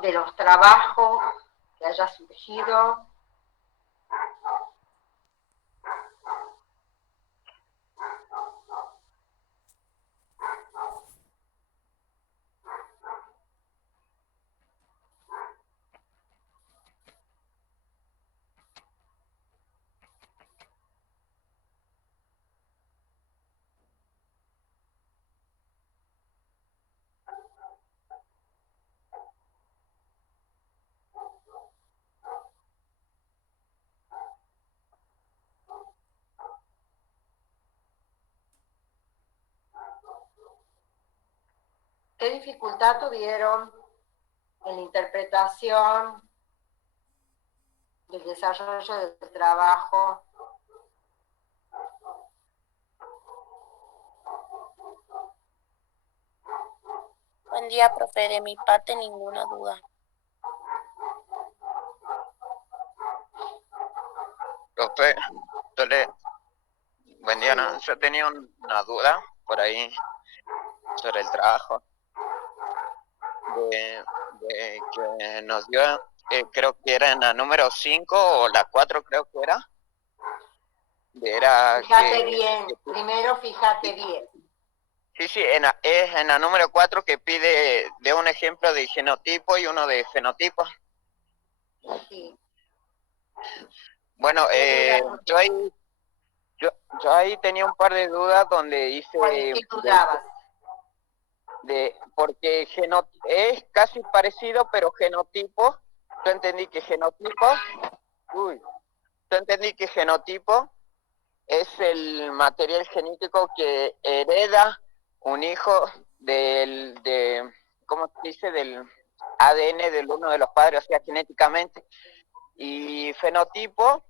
de los trabajos que haya surgido. ¿Qué dificultad tuvieron en la interpretación del desarrollo del trabajo? Buen día, profe. De mi parte, ninguna duda. Profe, buen día, ¿no? Yo tenía una duda por ahí sobre el trabajo de que nos dio, creo que era en la número 5 o la 4 creo que era. Era fíjate bien, primero fíjate bien. Sí, es en la número 4 que pide de un ejemplo de genotipo y uno de fenotipo. Sí. Bueno, yo ahí tenía un par de dudas donde hice... ¿Qué dudabas? Porque es casi parecido, pero genotipo, yo entendí que genotipo es el material genético que hereda un hijo ¿cómo se dice? Del ADN del uno de los padres, o sea, genéticamente. Y fenotipo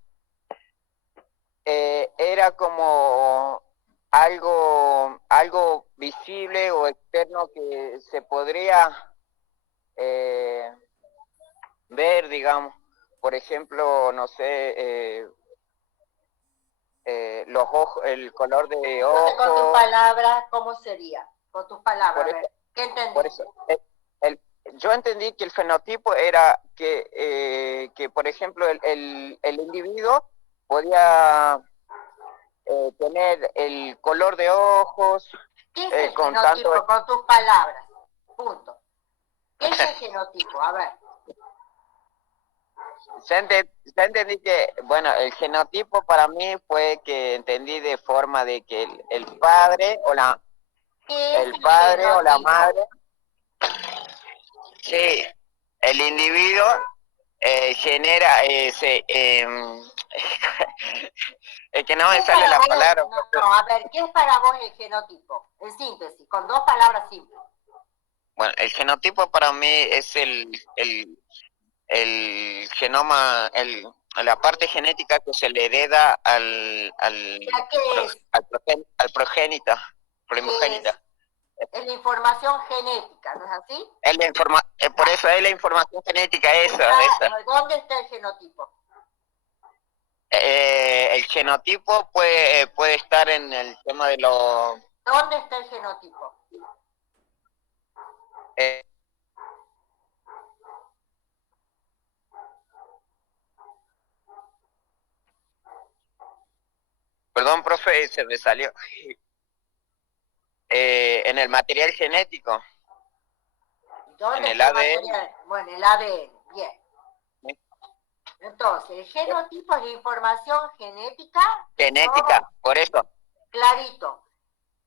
era como algo visible o externo que se podría ver, digamos. Por ejemplo, no sé, los ojos, el color de ojos. Con tus palabras, ¿cómo sería? Con tus palabras, Por a ver, eso, ¿qué entendiste? por eso yo entendí que el fenotipo era que por ejemplo, el individuo podía tener el color de ojos. ¿Qué es el con genotipo? tanto... Con tus palabras, punto. ¿Qué es el genotipo? A ver. Ya entendí que, bueno, el genotipo para mí fue que entendí de forma de que el padre o la madre, sí, el individuo genera ese... es que no me sale la palabra. No, a ver, ¿qué es para vos el genotipo? En síntesis, con dos palabras simples. Bueno, el genotipo para mí es el genoma, la parte genética que se le hereda al progénito, primogénita. Es la información genética, ¿no es así? Por eso es la información genética, esa. ¿Dónde está el genotipo? El genotipo puede estar en el tema de los... ¿Dónde está el genotipo? Perdón, profe, se me salió. En el material genético. ¿Dónde en el ADN? Bueno, el ADN, bien. ¿Sí? Entonces, el genotipo es la información genética. Genética, por eso. Clarito.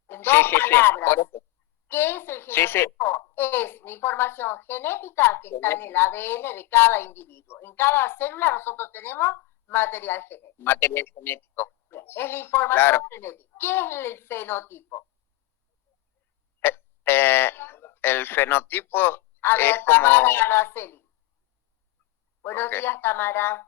En dos palabras. Por eso. ¿Qué es el genotipo? Es la información genética que está en el ADN de cada individuo. En cada célula nosotros tenemos material genético. Material genético. Es la información genética. ¿Qué es el fenotipo? El fenotipo a ver, es como... Tamara Araceli. Buenos días, Tamara.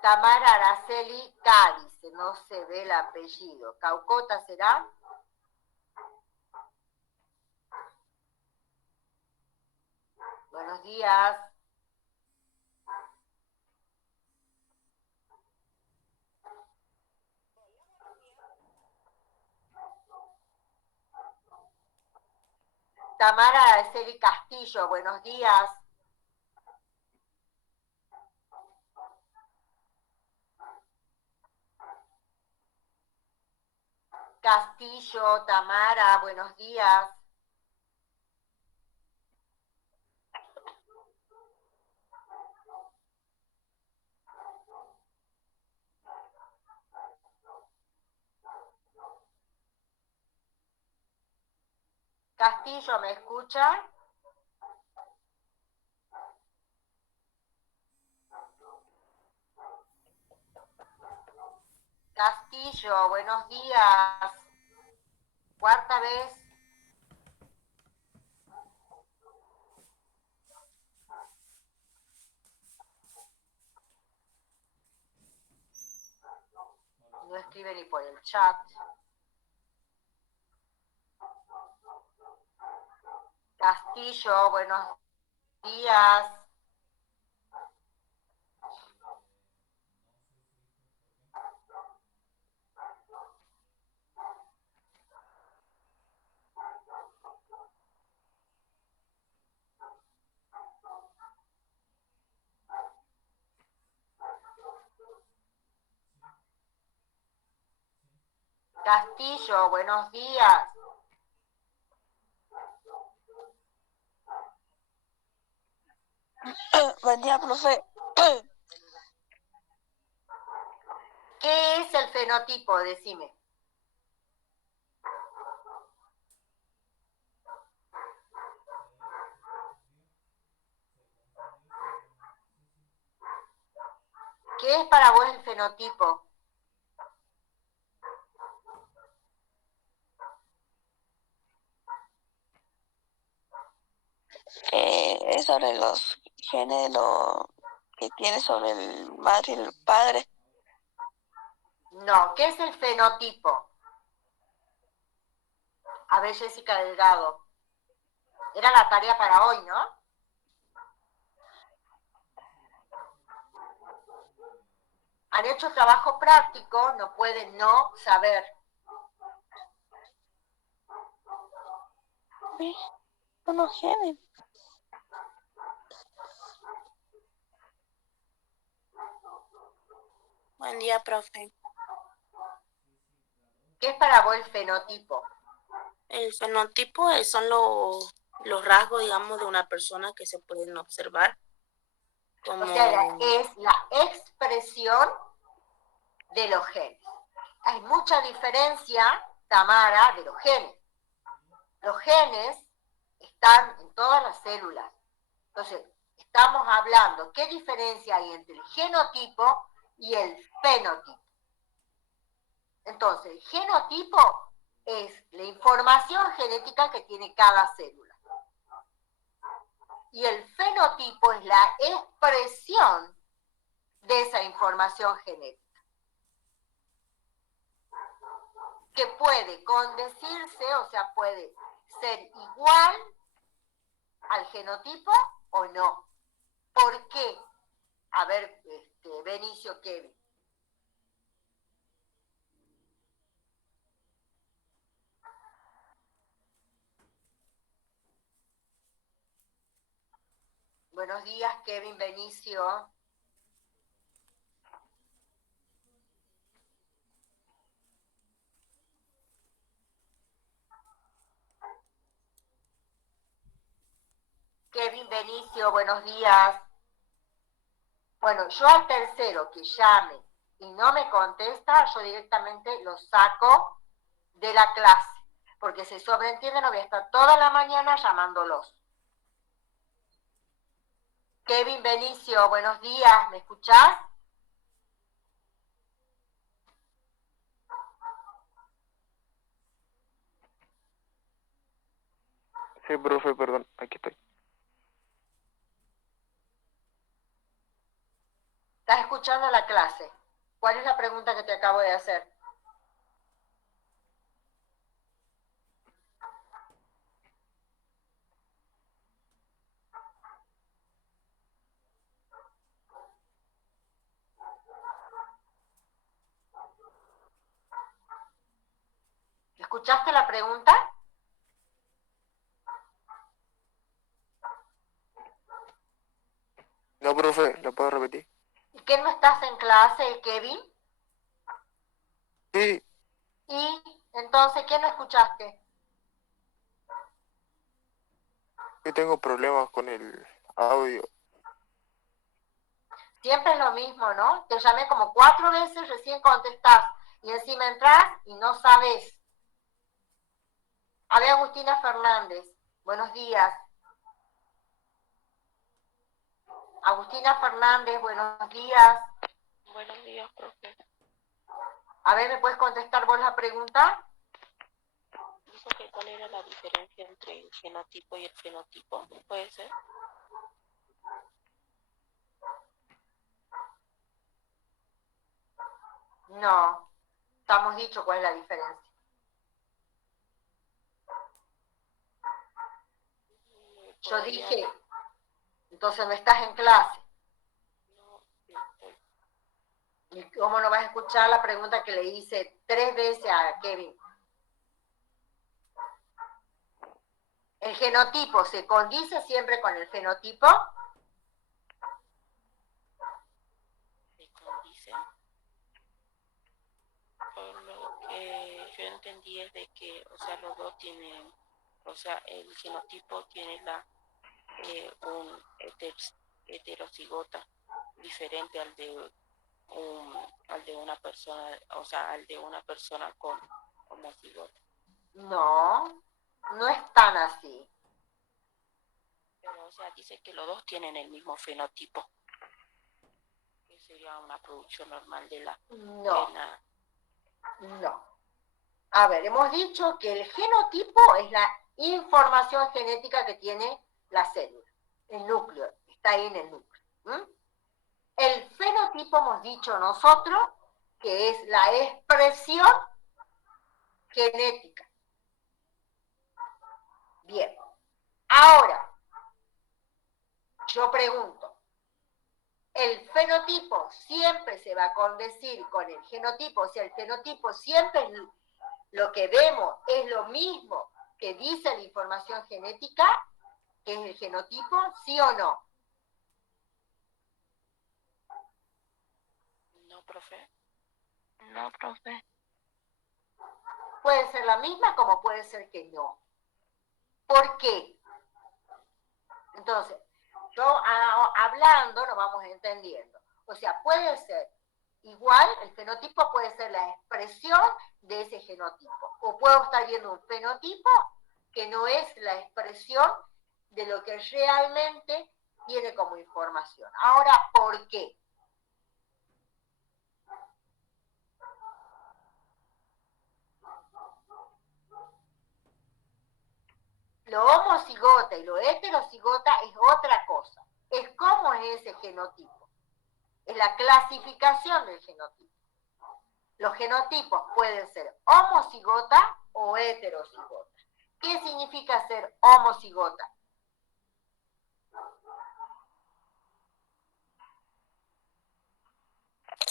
Tamara Araceli Cádiz, no se ve el apellido. ¿Caucota será? Buenos días. Tamara Celi Castillo, buenos días. Castillo, Tamara, buenos días. Castillo, ¿me escucha? Castillo, buenos días. Cuarta vez. No escribe ni por el chat. Castillo, buenos días. Castillo, buenos días. Buen día, profe. ¿Qué es el fenotipo? Decime. ¿Qué es para vos el fenotipo? Es sobre los genes lo que tiene sobre el madre y el padre. No, ¿qué es el fenotipo? A ver, Jessica Delgado. Era la tarea para hoy, ¿no? Han hecho trabajo práctico, no pueden no saber. Sí, son los genes. Buen día, profe. ¿Qué es para vos el fenotipo? El fenotipo son los rasgos, digamos, de una persona que se pueden observar. Como... O sea, es la expresión de los genes. Hay mucha diferencia, Tamara, de los genes. Los genes están en todas las células. Entonces, estamos hablando, ¿qué diferencia hay entre el genotipo y el fenotipo? Entonces, el genotipo es la información genética que tiene cada célula. Y el fenotipo es la expresión de esa información genética, que puede condecirse, o sea, puede ser igual al genotipo o no. ¿Por qué? A ver, Benicio, Kevin. Buenos días, Kevin, Benicio. Kevin, Benicio, buenos días. Bueno, yo al tercero que llame y no me contesta, yo directamente lo saco de la clase, porque se sobreentiende, no voy a estar toda la mañana llamándolos. Kevin, Benicio, buenos días, ¿me escuchás? Sí, profe, perdón, aquí estoy. ¿Estás escuchando la clase? ¿Cuál es la pregunta que te acabo de hacer? ¿Escuchaste la pregunta? ¿Qué no estás en clase, Kevin? Sí, Y entonces, ¿qué no escuchaste? yo tengo problemas con el audio. Siempre es lo mismo, ¿no? Te llamé como 4 veces, recién contestás y encima entras y no sabes. A ver, Agustina Fernández, buenos días. Agustina Fernández, buenos días. Buenos días, profe. A ver, ¿me puedes contestar vos la pregunta? Dijo que cuál era la diferencia entre el genotipo y el fenotipo, ¿puede ser? No, estamos dicho cuál es la diferencia. Yo dije, entonces no estás en clase. No, sí estoy. ¿Y cómo no vas a escuchar la pregunta que le hice 3 veces a Kevin? ¿El genotipo se condice siempre con el fenotipo? ¿Se condice? Por lo que yo entendí es de que, o sea, los dos tienen, o sea, el genotipo tiene un heterocigota diferente al de una persona, o sea, al de una persona con homocigota. No, no es tan así. Pero, o sea, dice que los dos tienen el mismo fenotipo, que sería una producción normal de la No, gena. no. A ver, hemos dicho que el genotipo es la información genética que tiene la célula, el núcleo, está ahí en el núcleo. El fenotipo hemos dicho nosotros que es la expresión genética. Bien, ahora yo pregunto, ¿el fenotipo siempre se va a condecir con el genotipo? O sea, el fenotipo siempre es lo que vemos, es lo mismo que dice la información genética, que es el genotipo, ¿sí o no? No, profe. No, profe. Puede ser la misma como puede ser que no. ¿Por qué? Entonces, hablando nos vamos entendiendo. O sea, puede ser igual, el fenotipo puede ser la expresión de ese genotipo. O puedo estar viendo un fenotipo que no es la expresión de lo que realmente tiene como información. Ahora, ¿por qué? Lo homocigota y lo heterocigota es otra cosa. Es cómo es ese genotipo. Es la clasificación del genotipo. Los genotipos pueden ser homocigota o heterocigota. ¿Qué significa ser homocigota?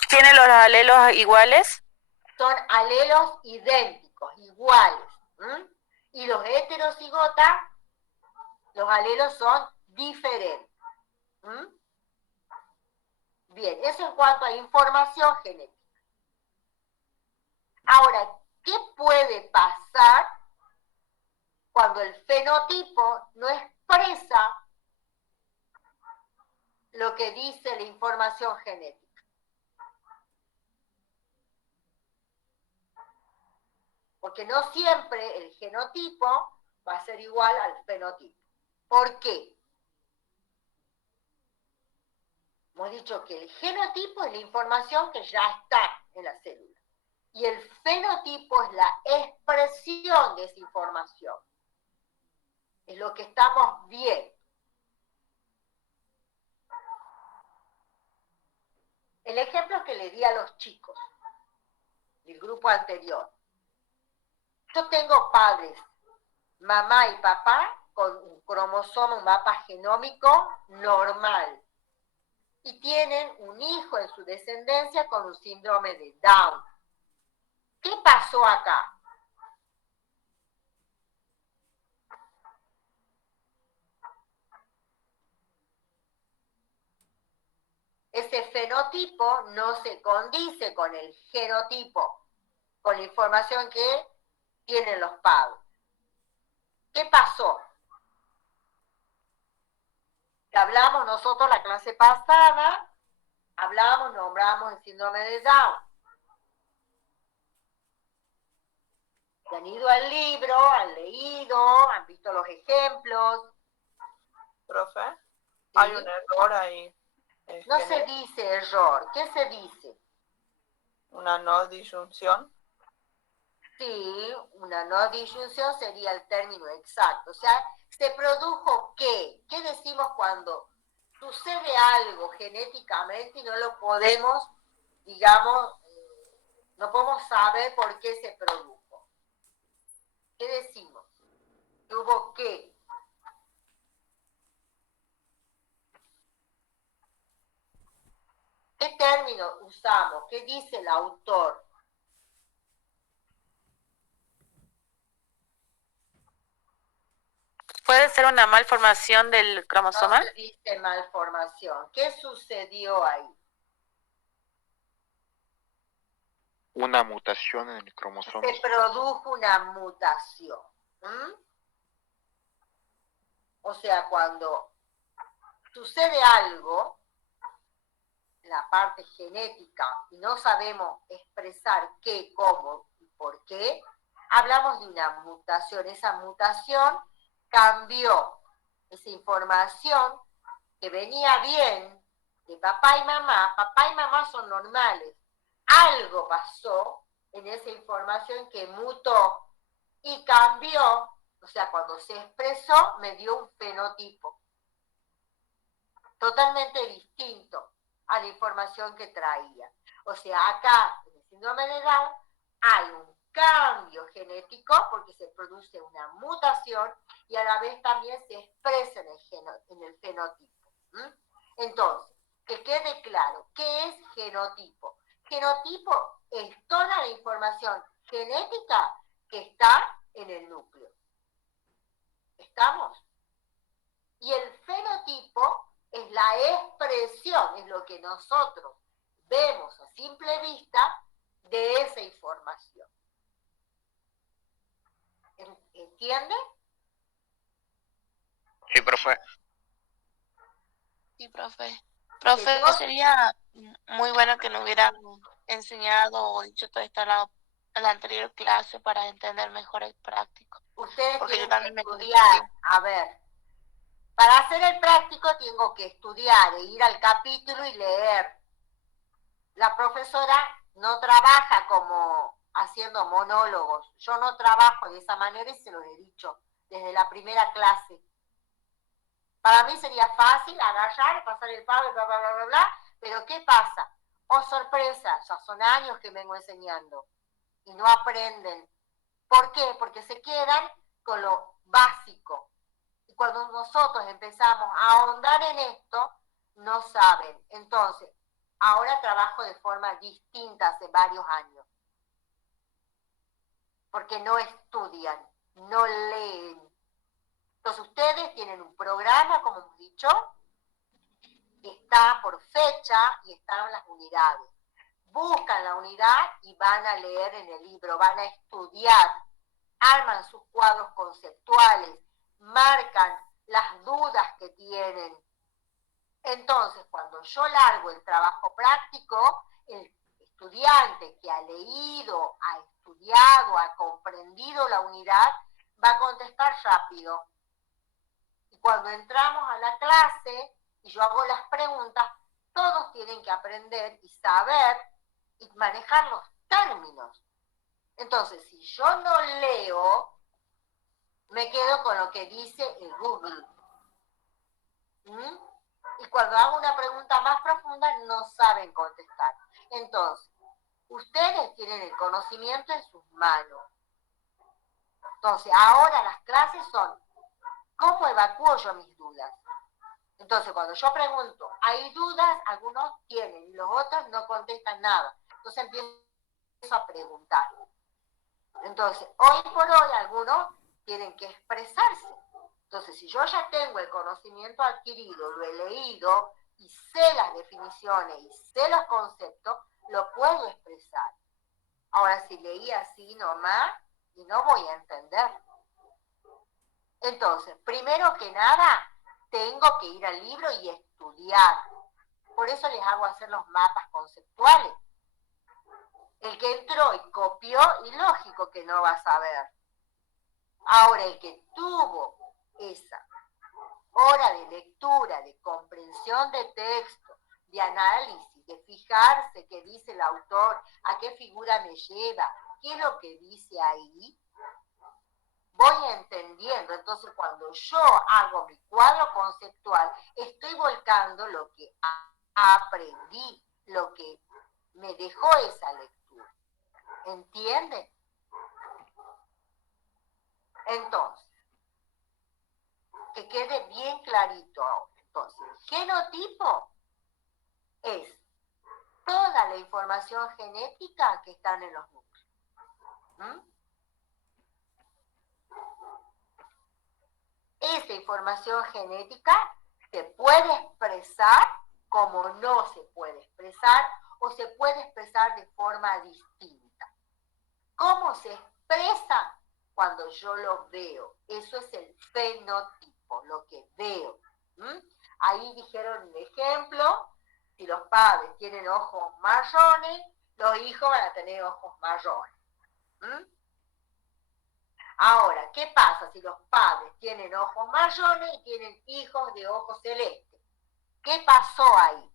¿Tiene los alelos iguales? Son alelos idénticos, iguales. Y los heterocigotas, los alelos son diferentes. Bien, eso en cuanto a información genética. Ahora, ¿qué puede pasar cuando el fenotipo no expresa lo que dice la información genética? Porque no siempre el genotipo va a ser igual al fenotipo. ¿Por qué? Hemos dicho que el genotipo es la información que ya está en la célula. Y el fenotipo es la expresión de esa información. Es lo que estamos viendo. El ejemplo que le di a los chicos del grupo anterior. Yo tengo padres, mamá y papá, con un cromosoma, un mapa genómico normal. Y tienen un hijo en su descendencia con un síndrome de Down. ¿Qué pasó acá? ese fenotipo no se condice con el genotipo, con la información que tienen los padres. ¿Qué pasó? Hablamos nosotros la clase pasada, nombramos el síndrome de Down. Se han ido al libro, han leído, han visto los ejemplos. Profe, ¿Sí? hay un error ahí. No se dice error, ¿qué se dice? Una no disyunción. Sí, una no disyunción sería el término exacto. O sea, se produjo ¿qué? ¿Qué decimos cuando sucede algo genéticamente y no lo podemos, digamos, no podemos saber por qué se produjo? ¿Qué decimos? ¿Hubo qué? ¿Qué término usamos? ¿Qué dice el autor? ¿Puede ser una malformación del cromosoma? No se dice malformación. ¿Qué sucedió ahí? Una mutación en el cromosoma. Se produjo una mutación. O sea, cuando sucede algo, en la parte genética, y no sabemos expresar qué, cómo y por qué, hablamos de una mutación. Esa mutación cambió esa información que venía bien de papá y mamá son normales. Algo pasó en esa información que mutó y cambió, o sea, cuando se expresó, me dio un fenotipo totalmente distinto a la información que traía. O sea, acá, en el síndrome de Down, hay un cambio genético porque se produce una mutación y a la vez también se expresa en el fenotipo. Entonces, que quede claro, ¿qué es genotipo? Genotipo es toda la información genética que está en el núcleo. ¿Estamos? Y el fenotipo es la expresión, es lo que nosotros vemos a simple vista de esa información. ¿Entiende? Sí, profe. Sí, profe. Profe, sería muy bueno que nos hubieran enseñado o dicho todo esto en la anterior clase para entender mejor el práctico. Ustedes Porque tienen que estudiar, a ver, para hacer el práctico tengo que estudiar e ir al capítulo y leer. La profesora no trabaja como haciendo monólogos. Yo no trabajo de esa manera y se lo he dicho desde la primera clase. Para mí sería fácil agarrar, pasar el pavo, bla, bla, bla, bla, bla, pero ¿qué pasa? Oh, sorpresa, ya son años que vengo enseñando y no aprenden. ¿Por qué? Porque se quedan con lo básico. Y cuando nosotros empezamos a ahondar en esto, no saben. Entonces, ahora trabajo de forma distinta hace varios años. Porque no estudian, no leen. Entonces, ustedes tienen un programa, como hemos dicho, que está por fecha y están en las unidades. Buscan la unidad y van a leer en el libro, van a estudiar, arman sus cuadros conceptuales, marcan las dudas que tienen. Entonces, cuando yo largo el trabajo práctico, el estudiante que ha leído, ha estudiado, ha comprendido la unidad, va a contestar rápido. Y cuando entramos a la clase y yo hago las preguntas, todos tienen que aprender y saber y manejar los términos. Entonces, si yo no leo, me quedo con lo que dice el Google. Y cuando hago una pregunta más profunda, no saben contestar. Entonces, ustedes tienen el conocimiento en sus manos. Entonces, ahora las clases son, ¿cómo evacúo yo mis dudas? Entonces, cuando yo pregunto, ¿hay dudas? Algunos tienen y los otros no contestan nada. Entonces empiezo a preguntar. Entonces, hoy por hoy algunos tienen que expresarse. Entonces, si yo ya tengo el conocimiento adquirido, lo he leído, y sé las definiciones y sé los conceptos, lo puedo expresar. Ahora, si leí así nomás, y no voy a entender. Entonces, primero que nada, tengo que ir al libro y estudiar. Por eso les hago hacer los mapas conceptuales. El que entró y copió, y lógico que no va a saber. Ahora, el que tuvo esa hora de lectura, de comprensión de texto, de análisis, de fijarse qué dice el autor, a qué figura me lleva, qué es lo que dice ahí, voy entendiendo. Entonces, cuando yo hago mi cuadro conceptual, estoy volcando lo que aprendí, lo que me dejó esa lectura. ¿Entienden? Entonces, que quede bien clarito ahora. Entonces, el genotipo es toda la información genética que está en los núcleos. ¿Mm? Esa información genética se puede expresar como no se puede expresar o se puede expresar de forma distinta. ¿Cómo se expresa? Cuando yo lo veo. Eso es el fenotipo, lo que veo. ¿Mm? Ahí dijeron un ejemplo, si los padres tienen ojos marrones, los hijos van a tener ojos marrones. ¿Mm? Ahora, ¿qué pasa si los padres tienen ojos marrones y tienen hijos de ojos celestes? ¿Qué pasó ahí?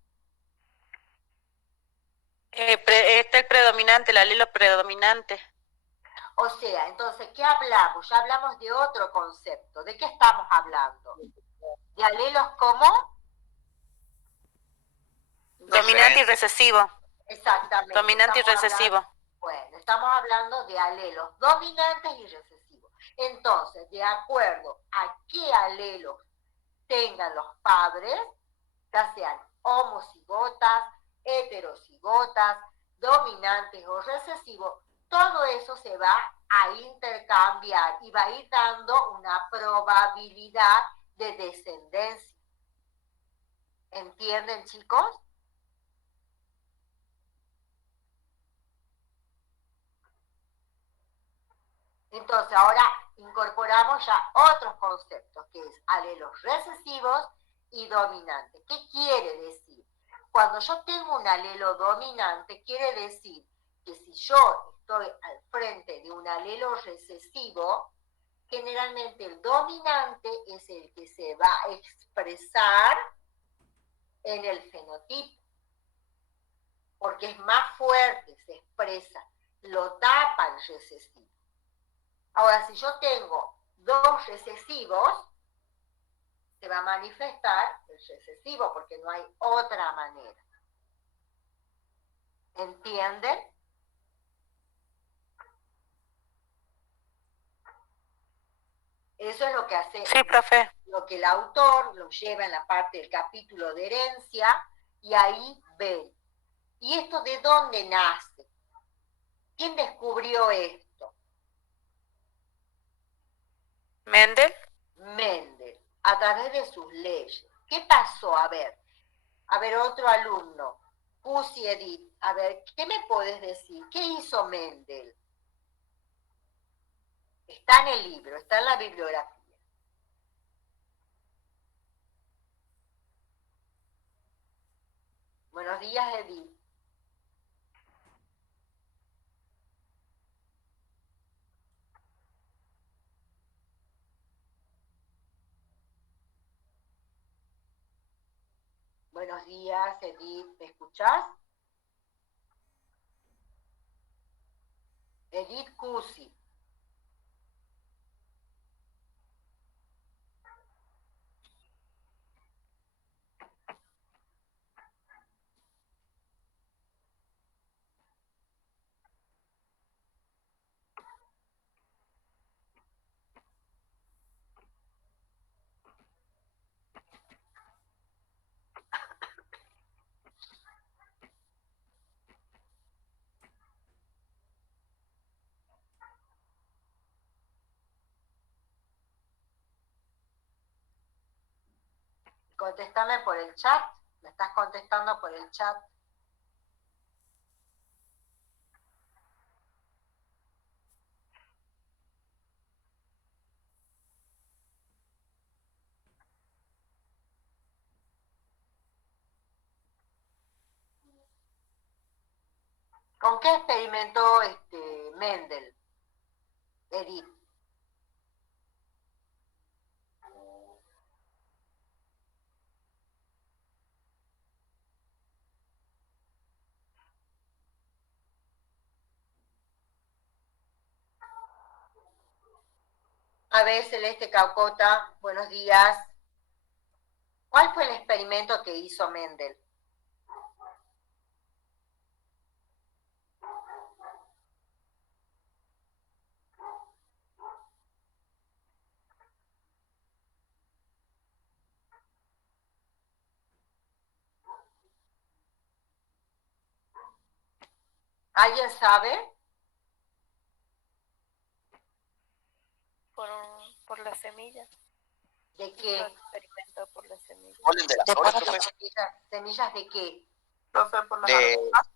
Está el predominante, el alelo predominante. O sea, entonces, ¿qué hablamos? Ya hablamos de otro concepto. ¿De qué estamos hablando? ¿De alelos como? Dominante y recesivo. Exactamente. Dominante y recesivo. Bueno, estamos hablando de alelos dominantes y recesivos. Entonces, de acuerdo a qué alelos tengan los padres, ya sean homocigotas, heterocigotas, dominantes o recesivos, todo eso se va a intercambiar y va a ir dando una probabilidad de descendencia. ¿Entienden, chicos? Entonces, ahora incorporamos ya otros conceptos, que es alelos recesivos y dominantes. ¿Qué quiere decir? Cuando yo tengo un alelo dominante, quiere decir que si yo estoy al frente de un alelo recesivo, generalmente el dominante es el que se va a expresar en el fenotipo, porque es más fuerte, se expresa, lo tapa el recesivo. Ahora, si yo tengo dos recesivos, se va a manifestar el recesivo, porque no hay otra manera. ¿Entienden? Eso es lo que hace. Sí, profe. Lo que el autor lo lleva en la parte del capítulo de herencia, y ahí ven. ¿Y esto de dónde nace? ¿Quién descubrió esto? Mendel. Mendel, a través de sus leyes. ¿Qué pasó? A ver, otro alumno, Pussy Edith, a ver, ¿qué me puedes decir? ¿Qué hizo Mendel? Está en el libro, está en la bibliografía. Buenos días, Edith. Buenos días, Edith. ¿Me escuchás? Edith Cusi. Contéstame por el chat. Me estás contestando por el chat. ¿Con qué experimentó Mendel, Edith? A ver, Celeste Caucota, buenos días. ¿Cuál fue el experimento que hizo Mendel? ¿Alguien sabe? Por las semillas. ¿De qué? Experimento por las semillas. Polen de las ¿De flores, cuántas profe. semillas de qué? Profe, por las De, arvejas.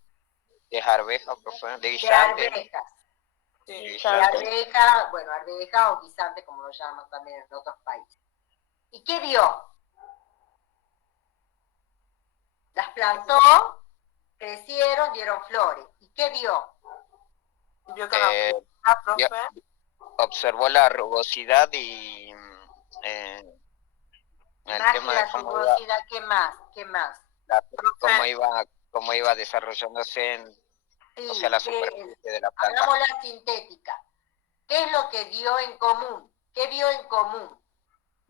de arveja, profe. De De guisante. arvejas. Sí. De Guisante. arveja, bueno, arveja o guisante, como lo llaman también en otros países. ¿Y qué vio? Las plantó, crecieron, dieron flores. ¿Y qué vio? Vio que la profe, Observó la rugosidad y el Más tema que de la rugosidad, ¿qué más? ¿Qué más? cómo iba desarrollándose Sí, o sea, la superficie de la planta. hagamos la sintética. ¿Qué es lo que dio en común? ¿Qué vio en común?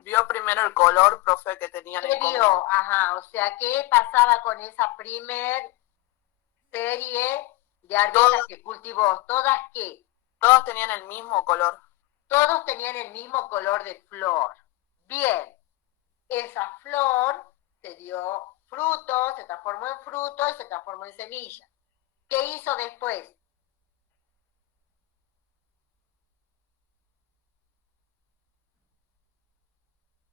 vio primero el color, profe, que tenían ¿Qué en común. vio? Ajá, o sea, ¿qué pasaba con esa primer serie de arvejas que cultivó? ¿Todas qué? Todos tenían el mismo color. Todos tenían el mismo color de flor. Bien, esa flor se dio fruto, se transformó en fruto y se transformó en semilla. ¿Qué hizo después?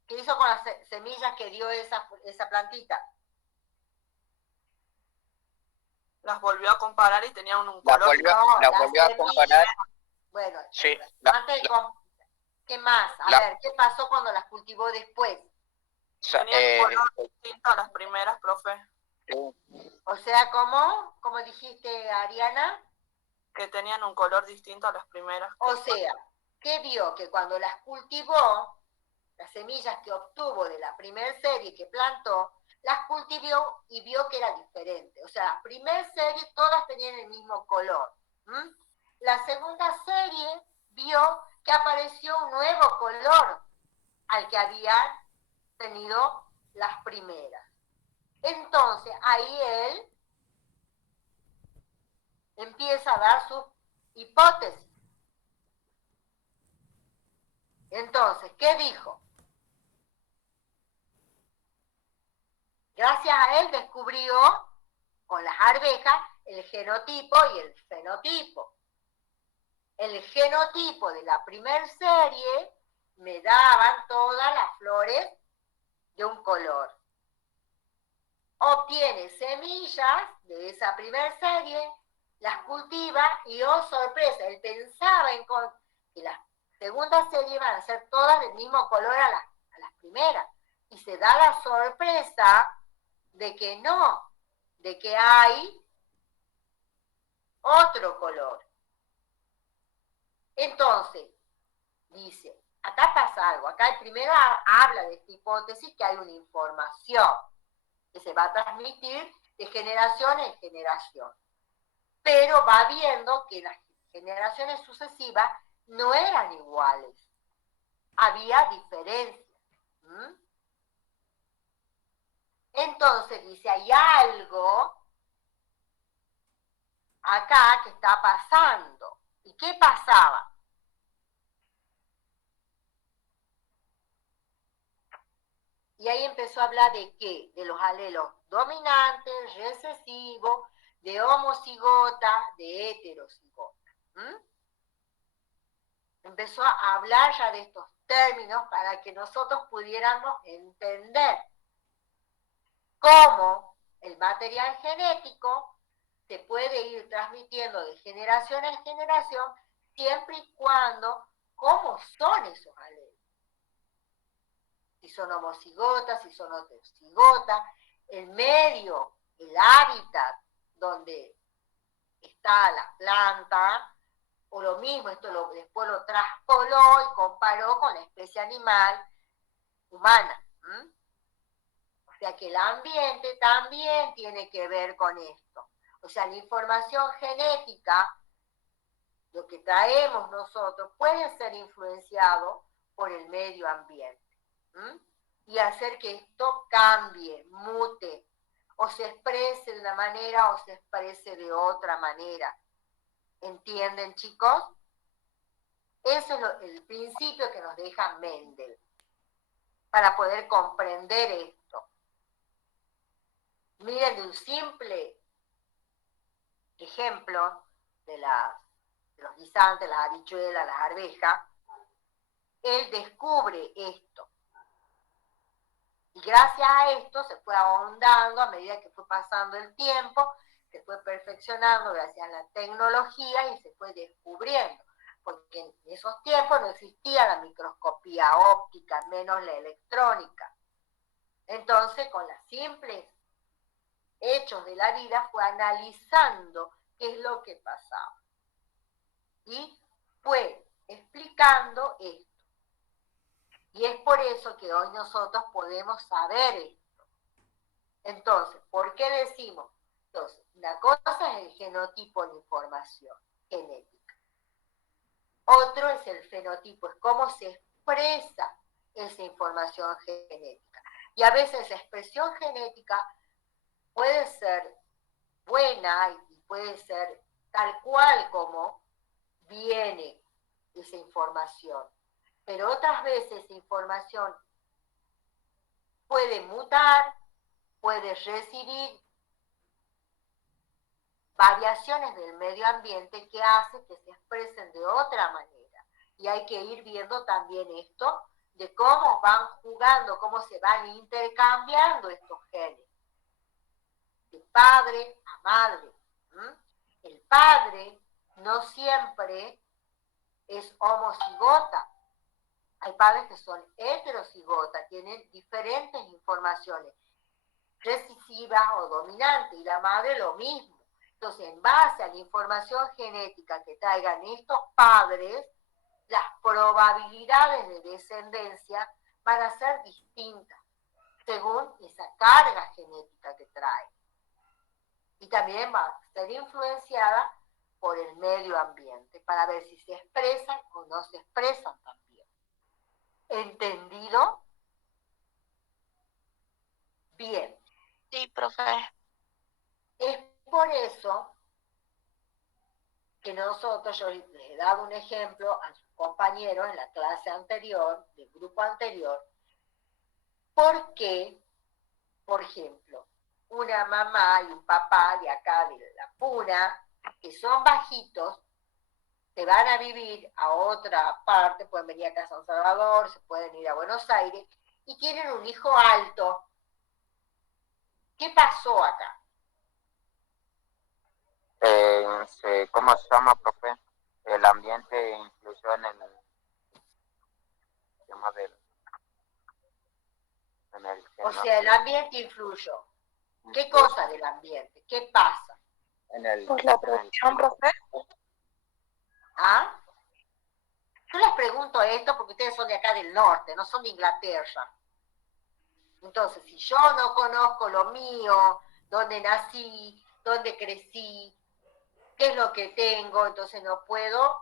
¿Qué hizo con las semillas que dio esa plantita? Las volvió a comparar y tenían un La color. volvió a comparar. Bueno, Sí, ¿qué más? A ver, ¿qué pasó cuando las cultivó después? Tenían un color distinto a las primeras, profe. O sea, ¿cómo dijiste, Ariana? Que tenían un color distinto a las primeras. O sea, ¿qué vio? Que cuando las cultivó, las semillas que obtuvo de la primera serie que plantó, las cultivó y vio que era diferente. O sea, la primera serie todas tenían el mismo color. La segunda serie vio que apareció un nuevo color al que habían tenido las primeras. Entonces, ahí él empieza a dar sus hipótesis. Entonces, ¿qué dijo? Gracias a él descubrió con las arvejas el genotipo y el fenotipo. El genotipo de la primer serie me daban todas las flores de un color. Obtiene semillas de esa primer serie, las cultiva y, oh sorpresa, él pensaba que las segundas series iban a ser todas del mismo color a las primeras. Y se da la sorpresa de que no, de que hay otro color. Entonces, dice, acá pasa algo, acá el primero habla de esta hipótesis que hay una información que se va a transmitir de generación en generación, pero va viendo que las generaciones sucesivas no eran iguales, había diferencias. Entonces dice, hay algo acá que está pasando. ¿Y qué pasaba? Y ahí empezó a hablar de qué, de los alelos dominantes, recesivos, de homocigota, de heterocigota. Empezó a hablar ya de estos términos para que nosotros pudiéramos entender. cómo el material genético se puede ir transmitiendo de generación en generación, siempre y cuando, ¿cómo son esos alelos? Si son homocigotas, si son heterocigotas, el medio, el hábitat donde está la planta, o lo mismo, después lo traspoló y comparó con la especie animal humana. O sea que el ambiente también tiene que ver con esto. O sea, la información genética, lo que traemos nosotros, puede ser influenciado por el medio ambiente. Y hacer que esto cambie, mute, o se exprese de una manera o se exprese de otra manera. ¿Entienden, chicos? Eso es el principio que nos deja Mendel para poder comprender esto. Miren, de un simple ejemplo de los guisantes, las habichuelas, las arvejas, él descubre esto. Y gracias a esto se fue ahondando a medida que fue pasando el tiempo, se fue perfeccionando gracias a la tecnología y se fue descubriendo. Porque en esos tiempos no existía la microscopía óptica, menos la electrónica. Entonces, con los simples hechos de la vida, fue analizando qué es lo que pasaba. Y fue explicando esto. Y es por eso que hoy nosotros podemos saber esto. Entonces, ¿por qué decimos? Entonces, una cosa es el genotipo de información genética. Otro es el fenotipo, es cómo se expresa esa información genética. Y a veces esa expresión genética puede ser buena y puede ser tal cual como viene esa información. Pero otras veces esa información puede mutar, puede recibir variaciones del medio ambiente que hacen que se expresen de otra manera. Y hay que ir viendo también esto de cómo van jugando, cómo se van intercambiando estos genes. De padre a madre. El padre no siempre es homocigota. Hay padres que son heterocigotas, tienen diferentes informaciones, recesivas o dominantes, y la madre lo mismo. Entonces, en base a la información genética que traigan estos padres, las probabilidades de descendencia van a ser distintas, según esa carga genética que trae. Y también va a ser influenciada por el medio ambiente, para ver si se expresan o no se expresan también. ¿Entendido? Bien. Sí, profe. Es por eso que nosotros, yo les he dado un ejemplo a sus compañeros en la clase anterior, del grupo anterior, porque, por ejemplo, una mamá y un papá de acá de la Puna, que son bajitos, se van a vivir a otra parte, pueden venir acá a San Salvador, se pueden ir a Buenos Aires, y tienen un hijo alto. ¿Qué pasó acá? ¿Cómo se llama, profe? El ambiente influyó en el tema O sea, el ambiente influyó. ¿Qué cosa del ambiente? ¿Qué pasa? Pues la presión, profe. ¿Ah? Yo les pregunto esto porque ustedes son de acá del norte, no son de Inglaterra. Entonces, si yo no conozco lo mío, dónde nací, dónde crecí, qué es lo que tengo, entonces no puedo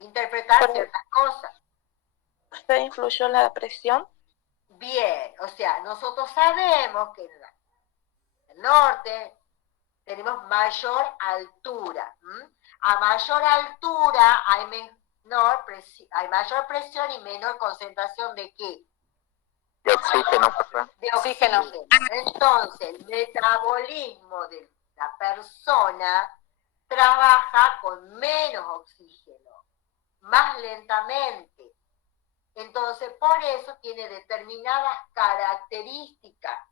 interpretar ciertas cosas. ¿Usted influyó en la depresión? Bien, o sea, nosotros sabemos que en el norte tenemos mayor altura. A mayor altura hay mayor presión y menor concentración de ¿qué? de oxígeno, profe. De oxígeno. Entonces, el metabolismo de la persona trabaja con menos oxígeno, más lentamente. Entonces, por eso tiene determinadas características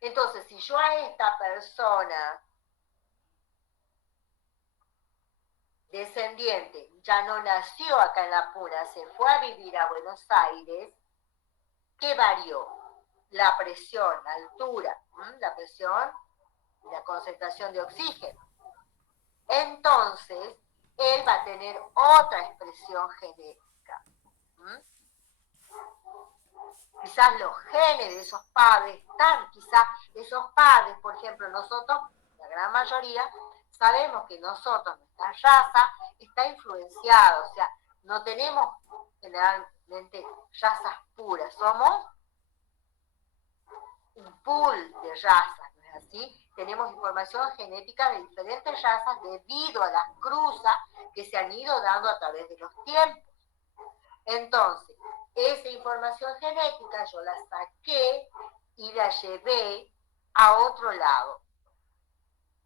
Entonces, si yo a esta persona descendiente ya no nació acá en la Puna, se fue a vivir a Buenos Aires, ¿qué varió? La presión, la altura, la presión y la concentración de oxígeno. Entonces, él va a tener otra expresión genética. Quizás los genes de esos padres quizás esos padres, por ejemplo, nosotros, la gran mayoría, sabemos que nosotros, nuestra raza, está influenciada, o sea, no tenemos generalmente razas puras, somos un pool de razas, ¿no es así? Tenemos información genética de diferentes razas debido a las cruzas que se han ido dando a través de los tiempos. Entonces, esa información genética yo la saqué y la llevé a otro lado.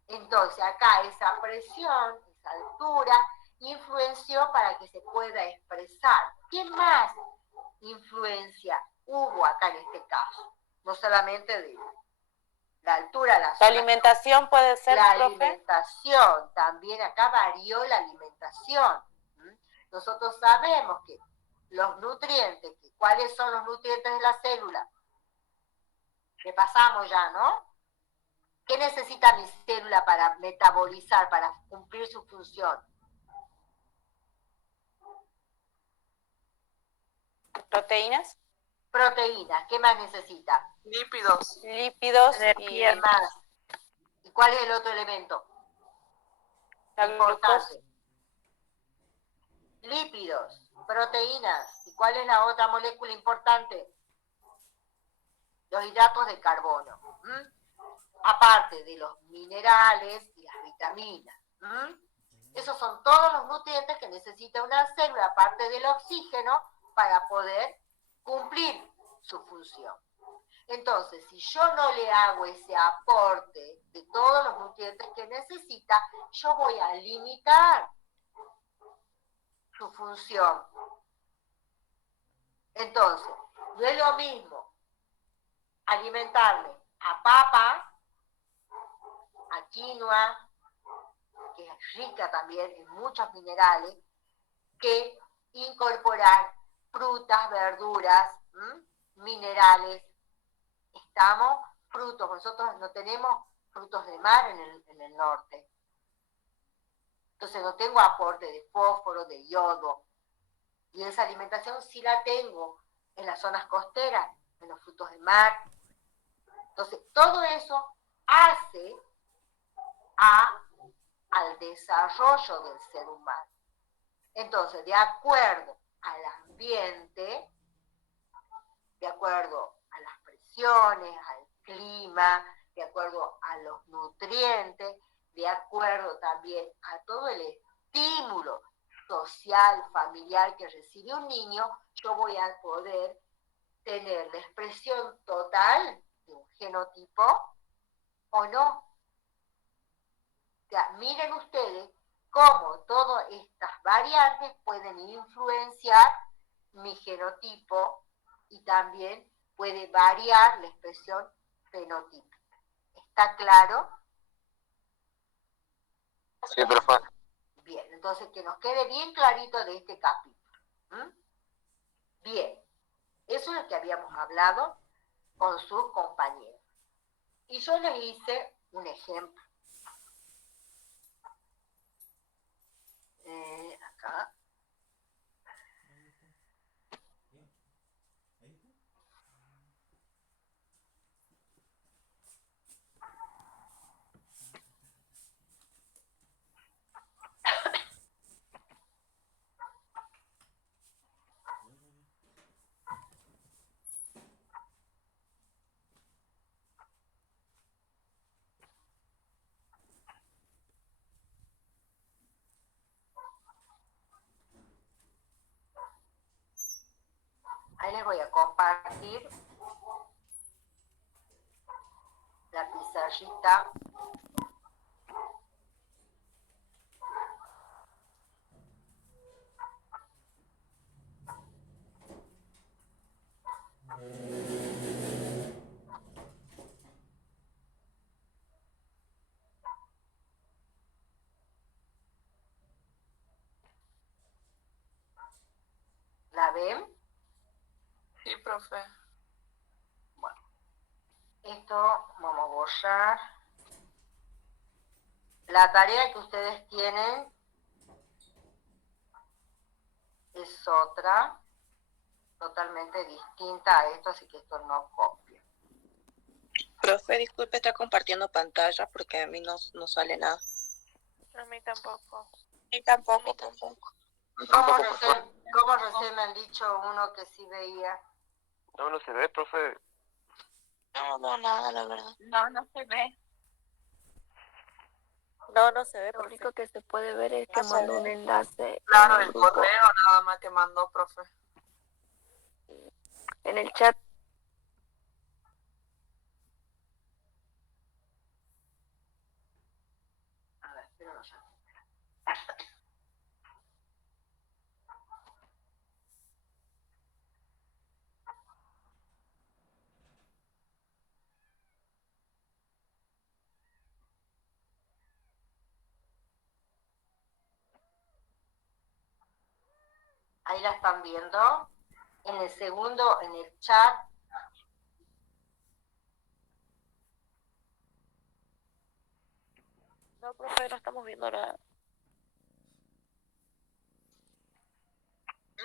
Entonces, acá esa presión, esa altura, influenció para que se pueda expresar. ¿Qué más influencia hubo acá en este caso? No solamente de la altura, la alimentación puede ser, la profe. alimentación, también acá varió la alimentación. Nosotros sabemos que los nutrientes, ¿cuáles son los nutrientes de la célula? Repasamos ya, ¿no? ¿Qué necesita mi célula para metabolizar, para cumplir su función? Proteínas. Proteínas, ¿qué más necesita? Lípidos. Lípidos ¿Y más? ¿Y cuál es el otro elemento? Importante. Lípidos, proteínas. ¿Y cuál es la otra molécula importante? Los hidratos de carbono. Aparte de los minerales y las vitaminas. Esos son todos los nutrientes que necesita una célula, aparte del oxígeno, para poder cumplir su función. Entonces, si yo no le hago ese aporte de todos los nutrientes que necesita, yo voy a limitar su función. Entonces, no es lo mismo alimentarme a papa, a quinoa, que es rica también en muchos minerales, que incorporar frutas, verduras, minerales. Estamos frutos, nosotros no tenemos frutos de mar en el norte. Entonces no tengo aporte de fósforo, de yodo. Y esa alimentación sí la tengo en las zonas costeras, en los frutos de mar. Entonces todo eso hace al desarrollo del ser humano. Entonces, de acuerdo al ambiente, de acuerdo a las presiones, al clima, de acuerdo a los nutrientes, de acuerdo también a todo el estímulo social, familiar que recibe un niño, yo voy a poder tener la expresión total de un genotipo o no. O sea, miren ustedes cómo todas estas variantes pueden influenciar mi genotipo y también puede variar la expresión fenotípica. ¿Está claro? Sí, profe. Bien, entonces que nos quede bien clarito de este capítulo. Bien, eso es lo que habíamos hablado con sus compañeros. Y yo les hice un ejemplo. Acá. Ahí les voy a compartir la pizarrita. ¿La ven? Sí, profe. Esto vamos a borrar. La tarea que ustedes tienen es otra, totalmente distinta a esto, así que esto no copia. Profe, disculpe, está compartiendo pantalla porque a mí no sale nada. A mí tampoco. Y tampoco, tampoco. ¿Cómo recién me han dicho uno que sí veía? No se ve, profe. No, nada, la verdad. No se ve. No se ve. Lo único que se puede ver es que No se mandó ve. un enlace Claro, en el el grupo, correo nada más que mandó, profe. en el chat. A ver, pero no ya. Ahí la están viendo. En el segundo, en el chat, No, profe, no estamos viendo nada.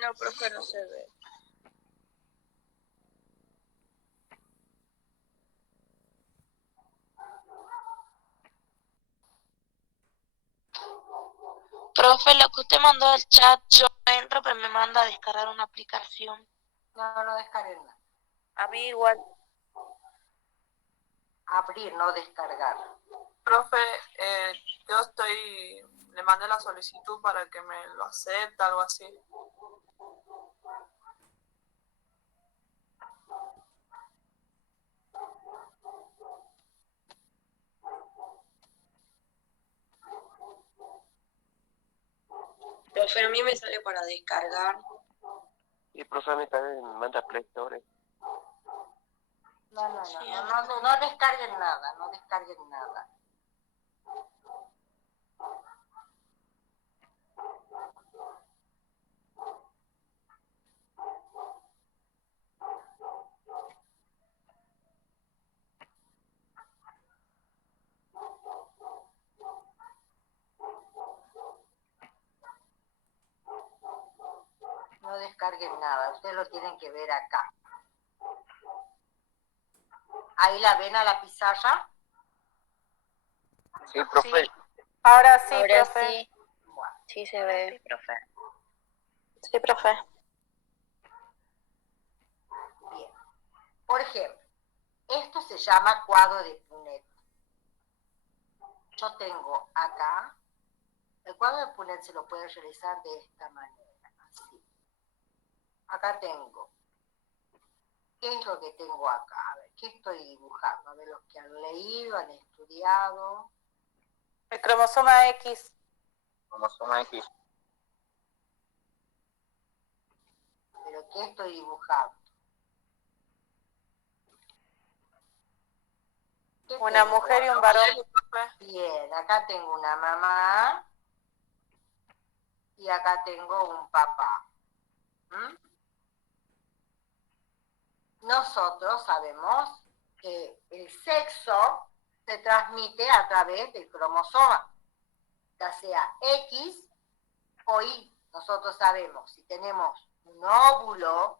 No, profe, no se ve. Profe, lo que usted mandó al chat, yo entro, pero me manda a descargar una aplicación. no descarguen nada. A mí igual. Abrir, no descargar. Profe, yo le mandé la solicitud para que me lo acepte, algo así. Profe, a mí me sale para descargar. Y profe, a mí también me manda Play Store. No descarguen nada, no descarguen nada. No descarguen nada, ustedes lo tienen que ver acá. Ahí la ven a la pizarra. Sí, profe. Sí. Ahora sí, Ahora profe. sí, Bueno, sí se ve. Sí, profe. Sí, profe. bien. Por ejemplo, esto se llama cuadro de Punnett. Yo tengo acá, el cuadro de Punnett se lo puede realizar de esta manera, así. Acá tengo. ¿Qué es lo que tengo acá? A ver, ¿qué estoy dibujando? A ver, los que han leído, han estudiado. El cromosoma X. Cromosoma X. ¿Pero qué estoy dibujando? Una mujer y un varón. Bien, acá tengo una mamá y acá tengo un papá. Nosotros sabemos que el sexo se transmite a través del cromosoma, ya sea X o Y. Nosotros sabemos, si tenemos un óvulo,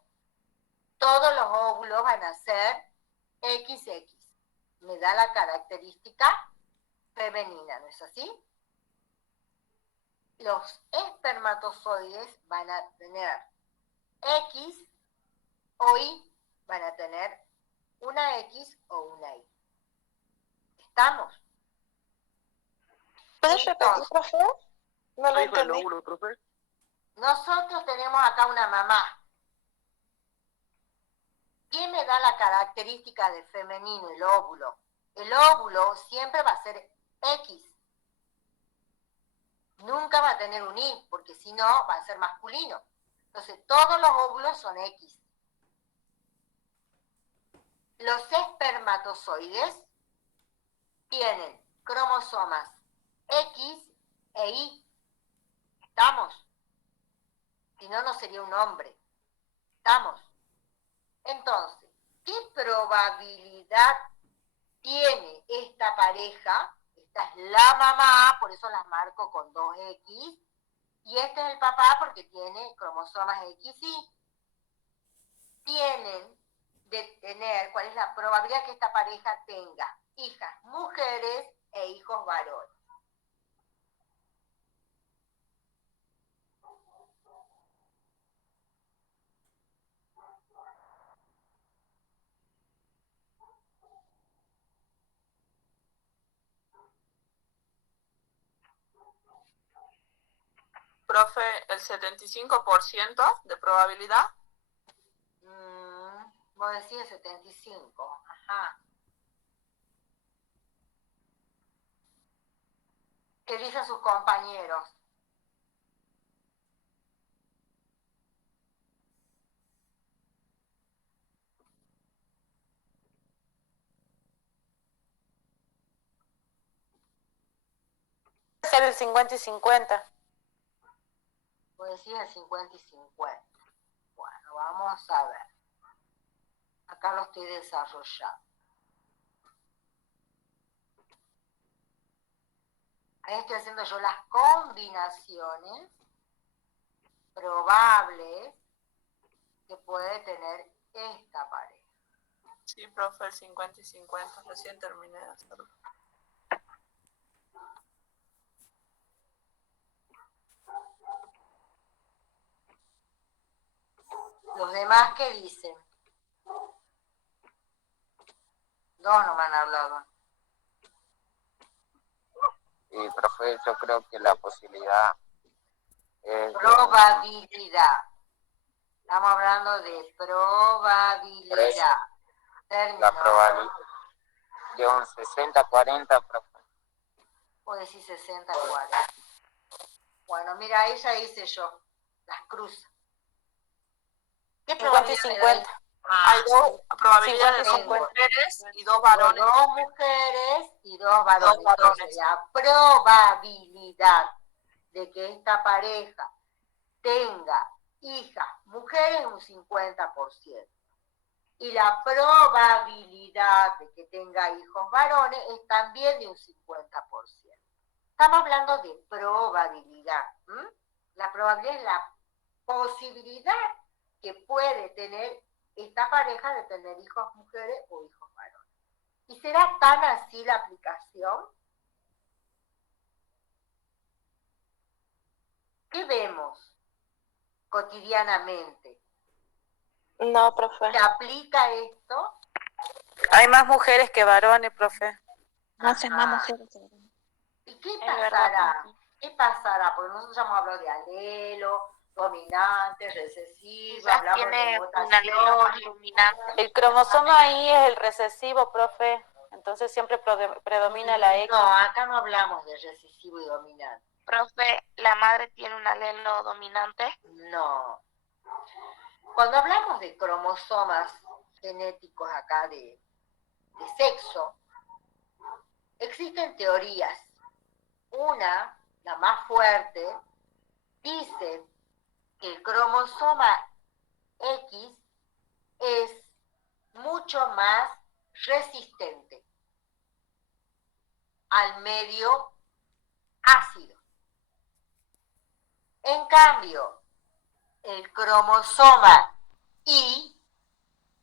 todos los óvulos van a ser XX. Me da la característica femenina, ¿no es así? Los espermatozoides van a tener X o Y, van a tener una X o una Y. ¿Estamos? ¿Puedes repetir, profe? No lo ¿Qué dijo el entendí. óvulo, profe? Nosotros tenemos acá una mamá. ¿Qué me da la característica del femenino, el óvulo? El óvulo siempre va a ser X. Nunca va a tener un Y, porque si no va a ser masculino. Entonces, todos los óvulos son X. Los espermatozoides tienen cromosomas X e Y. ¿Estamos? Si no, no sería un hombre. ¿Estamos? Entonces, ¿qué probabilidad tiene esta pareja? Esta es la mamá, por eso las marco con 2X, y este es el papá porque tiene cromosomas XY. Tienen de tener, ¿cuál es la probabilidad que esta pareja tenga hijas mujeres e hijos varones? Profe, el 75% de probabilidad. Vos decís el 75, ajá. ¿Qué dicen sus compañeros? Ser el 50 y 50. Vos decís el 50 y 50. Bueno, vamos a ver. Acá lo estoy desarrollando. Ahí estoy haciendo yo las combinaciones probables que puede tener esta pareja. Sí, profe, el 50 y 50. Recién terminé de hacerlo. Los demás, ¿qué dicen? Dos no me han hablado. Y profe, yo creo que la posibilidad es Probabilidad. Estamos hablando de probabilidad. la probabilidad de un 60-40, profe. Vos decís 60-40. Bueno, mira, ahí ya hice yo las cruzas. ¿Qué 50 y probabilidad me da ahí? 50. Hay dos probabilidades de 50 y 50. mujeres y dos varones. Dos mujeres y dos varones. Dos varones. Entonces, la probabilidad de que esta pareja tenga hijas mujeres es un 50%. Y la probabilidad de que tenga hijos varones es también de un 50%. Estamos hablando de probabilidad. La probabilidad es la posibilidad que puede tener esta pareja de tener hijos mujeres o hijos varones. ¿Y será tan así la aplicación? ¿Qué vemos cotidianamente? No, profe. ¿Se aplica esto? Hay más mujeres que varones, profe. No hacen más mujeres. ¿Y qué Es verdad, pasará? profe. ¿Qué pasará? Porque nosotros ya hemos hablado de alelo, dominante, recesivo, Quizás hablamos tiene de un alelo más mutaciones. dominante. El cromosoma ahí es el recesivo, profe. Entonces siempre predomina la X. No, acá no hablamos de recesivo y dominante. Profe, ¿la madre tiene un alelo dominante? No. Cuando hablamos de cromosomas genéticos acá de sexo, existen teorías. Una, la más fuerte, dice que el cromosoma X es mucho más resistente al medio ácido. En cambio, el cromosoma Y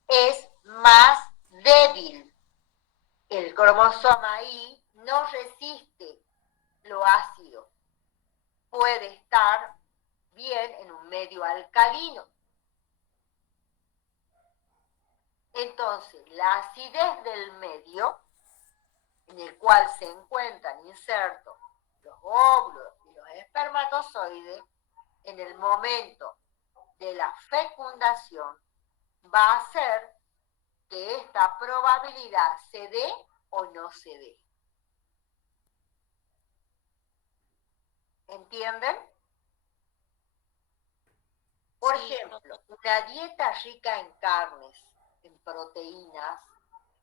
es más débil. El cromosoma Y no resiste lo ácido. Puede estar bien en un medio alcalino. Entonces, la acidez del medio en el cual se encuentran insertos los óvulos y los espermatozoides, en el momento de la fecundación, va a hacer que esta probabilidad se dé o no se dé. ¿Entienden? Por ejemplo, una dieta rica en carnes, en proteínas,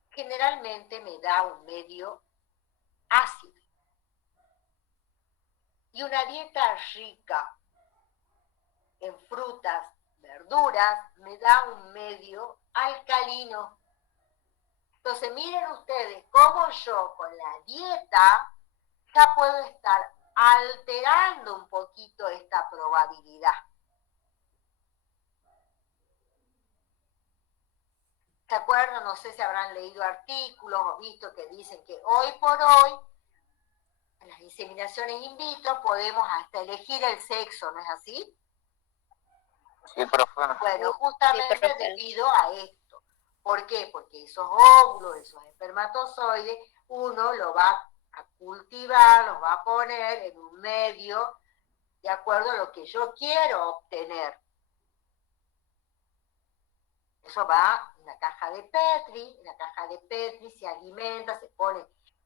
generalmente me da un medio ácido. Y una dieta rica en frutas verduras, me da un medio alcalino. Entonces miren ustedes cómo yo con la dieta ya puedo estar alterando un poquito esta probabilidad. ¿Se acuerdan? No sé si habrán leído artículos o visto que dicen que hoy por hoy en las inseminaciones in vitro podemos hasta elegir el sexo, ¿no es así? Sí, profe. Bueno, Sí, justamente profe. debido a esto. ¿Por qué? Porque esos óvulos, esos espermatozoides, uno lo va a cultivar, los va a poner en un medio de acuerdo a lo que yo quiero obtener. Eso va en la caja de Petri, en la caja de Petri se alimenta, se pone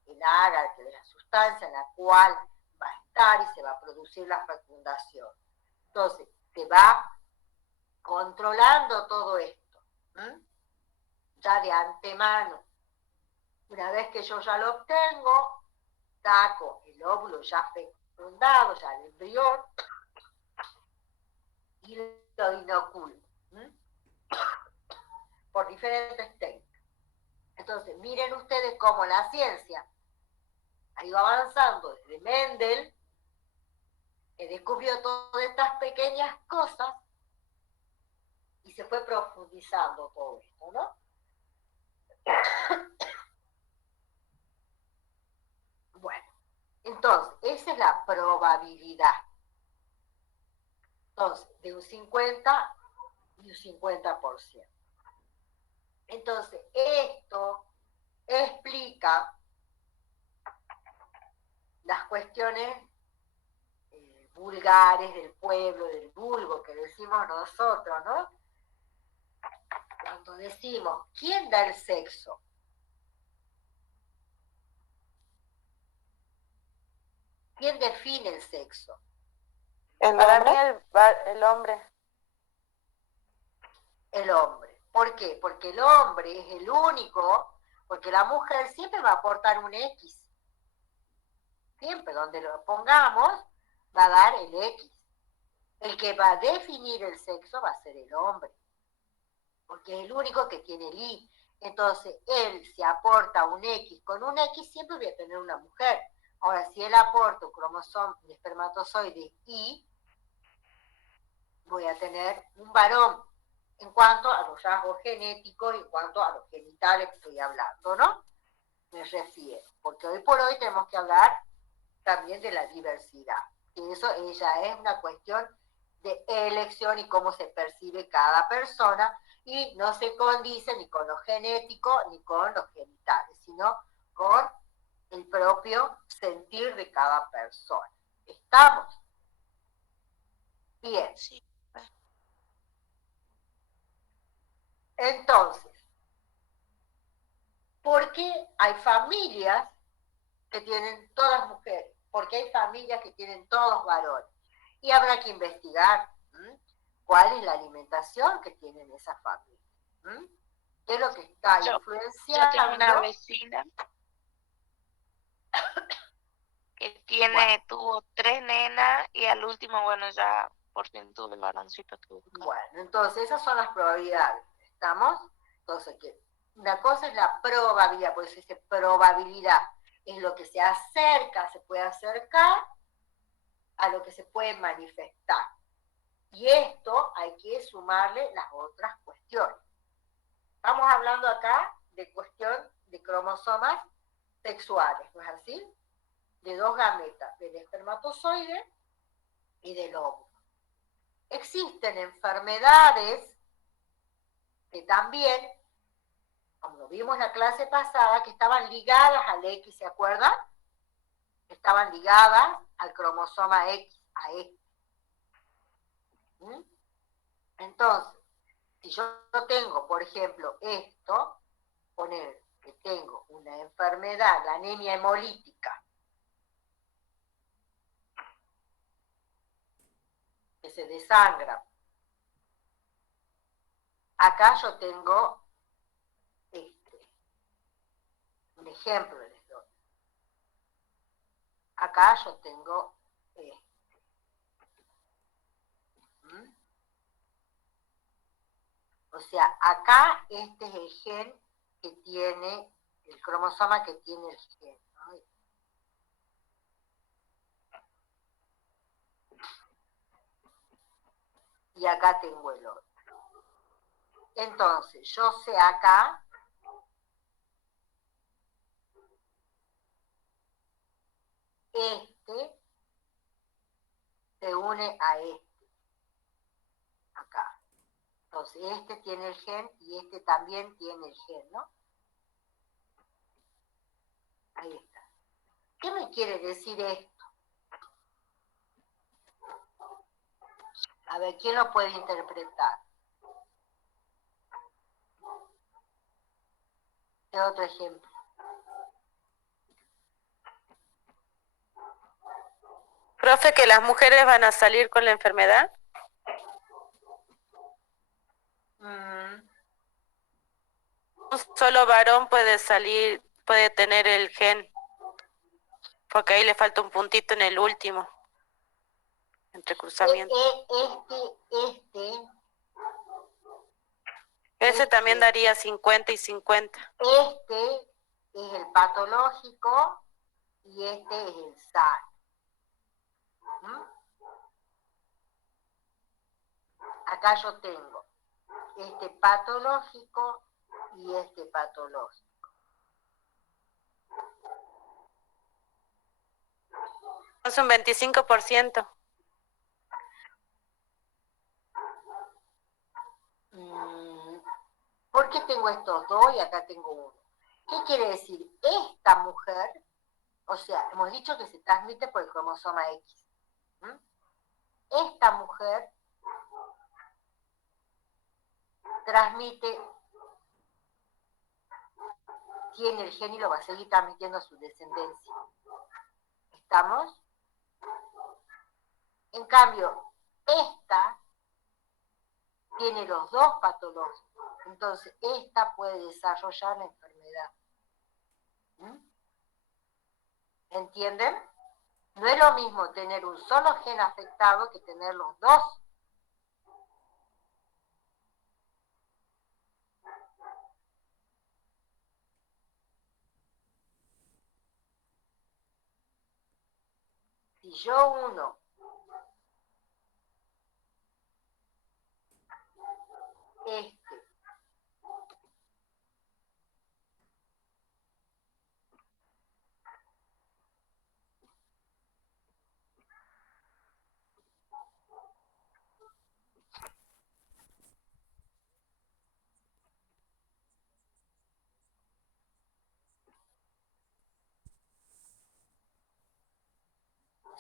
el agar, que es la sustancia en la cual va a estar y se va a producir la fecundación. Entonces, se va controlando todo esto, ya de antemano. Una vez que yo ya lo obtengo, saco el óvulo ya fecundado, ya el embrión, y lo inoculo por diferentes técnicas. Entonces, miren ustedes cómo la ciencia ha ido avanzando desde Mendel, que descubrió todas estas pequeñas cosas, y se fue profundizando todo esto, ¿no? Bueno, entonces, esa es la probabilidad. Entonces, de un 50 y un 50%. Entonces, esto explica las cuestiones vulgares del pueblo, del vulgo, que decimos nosotros, ¿no? Cuando decimos, ¿quién da el sexo? ¿Quién define el sexo? Para mí el hombre. El hombre. ¿Por qué? Porque el hombre es el único, porque la mujer siempre va a aportar un X. Siempre, donde lo pongamos, va a dar el X. El que va a definir el sexo va a ser el hombre, porque es el único que tiene el Y. Entonces, él si aporta un X con un X, siempre voy a tener una mujer. Ahora, si él aporta un cromosoma de espermatozoide Y, voy a tener un varón en cuanto a los rasgos genéticos, en cuanto a los genitales que estoy hablando, ¿no? Me refiero, porque hoy por hoy tenemos que hablar también de la diversidad. Y eso ya es una cuestión de elección y cómo se percibe cada persona, y no se condice ni con lo genético ni con los genitales, sino con el propio sentir de cada persona. ¿Estamos? Bien. Sí. Entonces, ¿por qué hay familias que tienen todas mujeres? ¿Por qué hay familias que tienen todos varones? Y habrá que investigar cuál es la alimentación que tienen esas familias. ¿Qué es lo que está Yo influenciando? tengo una vecina que tuvo 3 nenas y al último, bueno, ya por fin tuvo el varoncito que buscaba. Bueno, entonces esas son las probabilidades, ¿estamos? Entonces, una cosa es la probabilidad, por eso dice probabilidad, es lo que se acerca, se puede acercar a lo que se puede manifestar. Y esto hay que sumarle las otras cuestiones. Estamos hablando acá de cuestión de cromosomas sexuales, ¿no es así? De dos gametas, del espermatozoide y del óvulo. Existen enfermedades que también, como lo vimos en la clase pasada, que estaban ligadas al X, ¿se acuerdan? Estaban ligadas al cromosoma X, a este. Entonces, si yo tengo, por ejemplo, esto, poner que tengo una enfermedad, la anemia hemolítica, que se desangra. Acá yo tengo un ejemplo les doy. Acá yo tengo O sea, acá este es el gen que tiene, el cromosoma que tiene el gen, ¿no? Y acá tengo el otro. Entonces, yo sé acá este se une a este, acá. Entonces, este tiene el gen y este también tiene el gen, ¿no? Ahí está. ¿Qué me quiere decir esto? A ver, ¿quién lo puede interpretar? ¿Qué otro ejemplo? Profe, que las mujeres van a salir con la enfermedad. Un solo varón puede salir, puede tener el gen, porque ahí le falta un puntito en el último, entre cruzamiento. Ese también daría 50 y 50. Este es el patológico y este es el sano. Acá yo tengo este patológico y este patológico. Es un 25%. ¿Por qué tengo estos dos y acá tengo uno? ¿Qué quiere decir? Esta mujer, o sea, hemos dicho que se transmite por el cromosoma X. Esta mujer transmite, tiene el gen y lo va a seguir transmitiendo a su descendencia. ¿Estamos? En cambio, esta tiene los dos patológicos. Entonces, esta puede desarrollar la enfermedad. ¿Entienden? No es lo mismo tener un solo gen afectado que tener los dos. Si yo uno este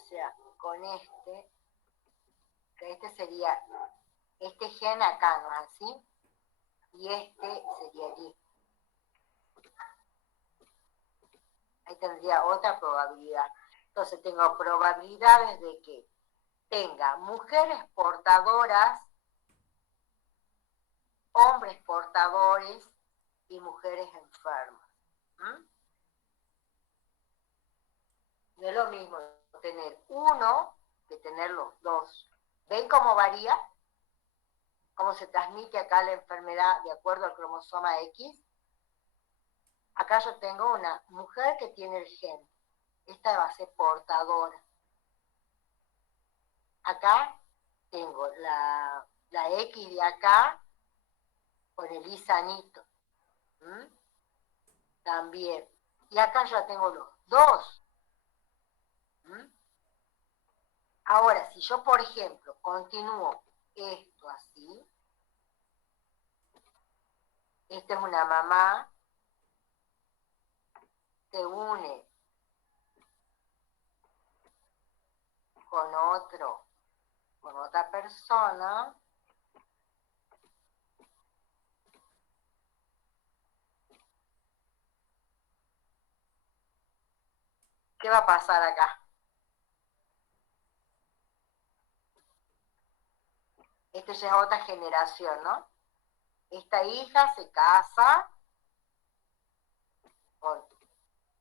o sea, con este, que este sería, este gen acá, ¿no es así? Y este sería aquí. Ahí tendría otra probabilidad. Entonces tengo probabilidades de que tenga mujeres portadoras, hombres portadores y mujeres enfermas. No es lo mismo tener uno que tener los dos. ¿Ven cómo varía? ¿Cómo se transmite acá la enfermedad de acuerdo al cromosoma X? Acá yo tengo una mujer que tiene el gen. Esta va a ser portadora. Acá tengo la X de acá con el I sanito. También. Y acá ya tengo los dos. Ahora, si yo, por ejemplo, continúo esto así, esta es una mamá, se une con otra persona, ¿qué va a pasar acá? Esta ya es otra generación, ¿no? Esta hija se casa con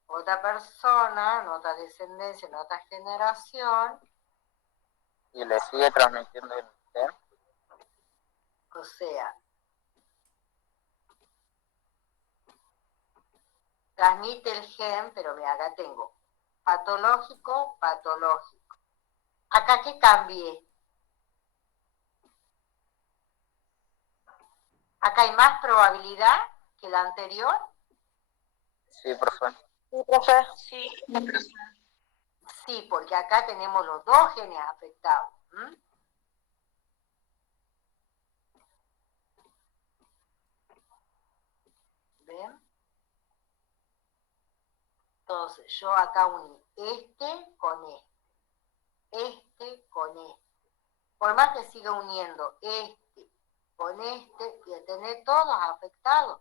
otra persona, en otra descendencia, en otra generación. Y le sigue transmitiendo el gen. O sea, transmite el gen, pero mira, acá tengo patológico, patológico. Acá, ¿qué cambié? Acá hay más probabilidad que la anterior. Sí, profe. Sí, profe. Sí, Sí, porque acá tenemos los dos genes afectados. ¿Ven? Entonces, yo acá uní este con este con este. Por más que siga uniendo este con este, y a tener todos afectados.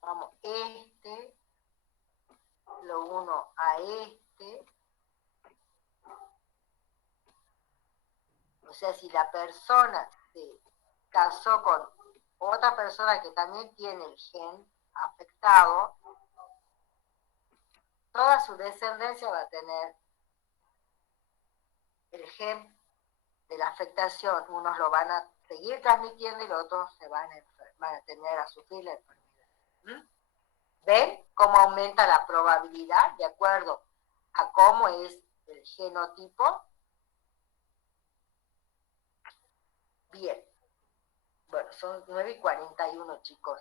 Vamos, este, lo uno a este. O sea, si la persona se casó con otra persona que también tiene el gen afectado, toda su descendencia va a tener el gen de la afectación. Unos lo van a seguir transmitiendo y los otros se van a tener a sufrir la enfermedad. ¿Ven cómo aumenta la probabilidad de acuerdo a cómo es el genotipo? Bien. Bueno, son 9:41, chicos.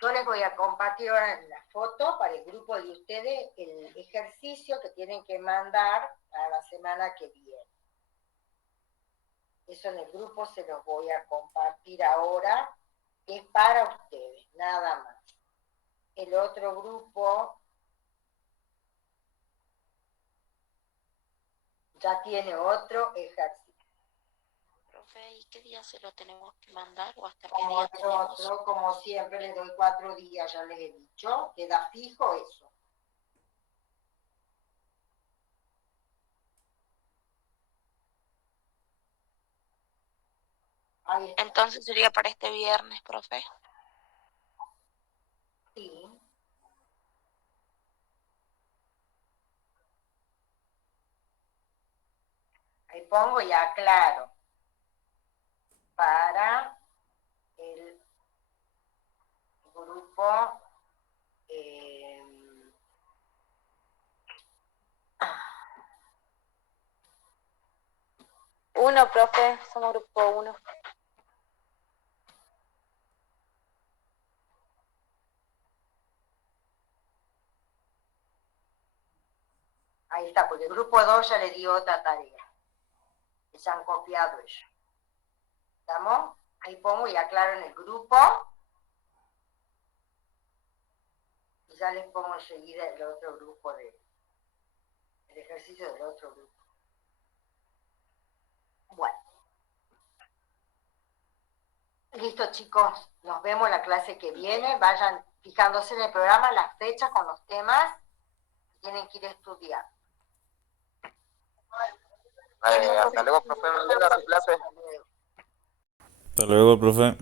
Yo les voy a compartir ahora en la foto para el grupo de ustedes el ejercicio que tienen que mandar para la semana que viene. Eso en el grupo se los voy a compartir ahora, que es para ustedes, nada más. El otro grupo ya tiene otro ejercicio. Profe, ¿y qué día se lo tenemos que mandar o hasta qué día tenemos? Otro, como siempre, les doy 4 días, ya les he dicho, queda fijo eso. Ahí está. entonces sería para este viernes, profe. Sí. Ahí pongo y aclaro. Para el grupo Uno, profe, somos grupo 1. ahí está, porque el grupo 2 ya le dio otra tarea. Que se han copiado ellos. ¿Estamos? Ahí pongo y aclaro en el grupo. Y ya les pongo enseguida el otro grupo el ejercicio del otro grupo. Bueno. Listo, chicos. Nos vemos la clase que viene. Vayan fijándose en el programa las fechas con los temas que tienen que ir a estudiar. Hasta luego, profe. Me alegra su clase. Hasta luego, profe.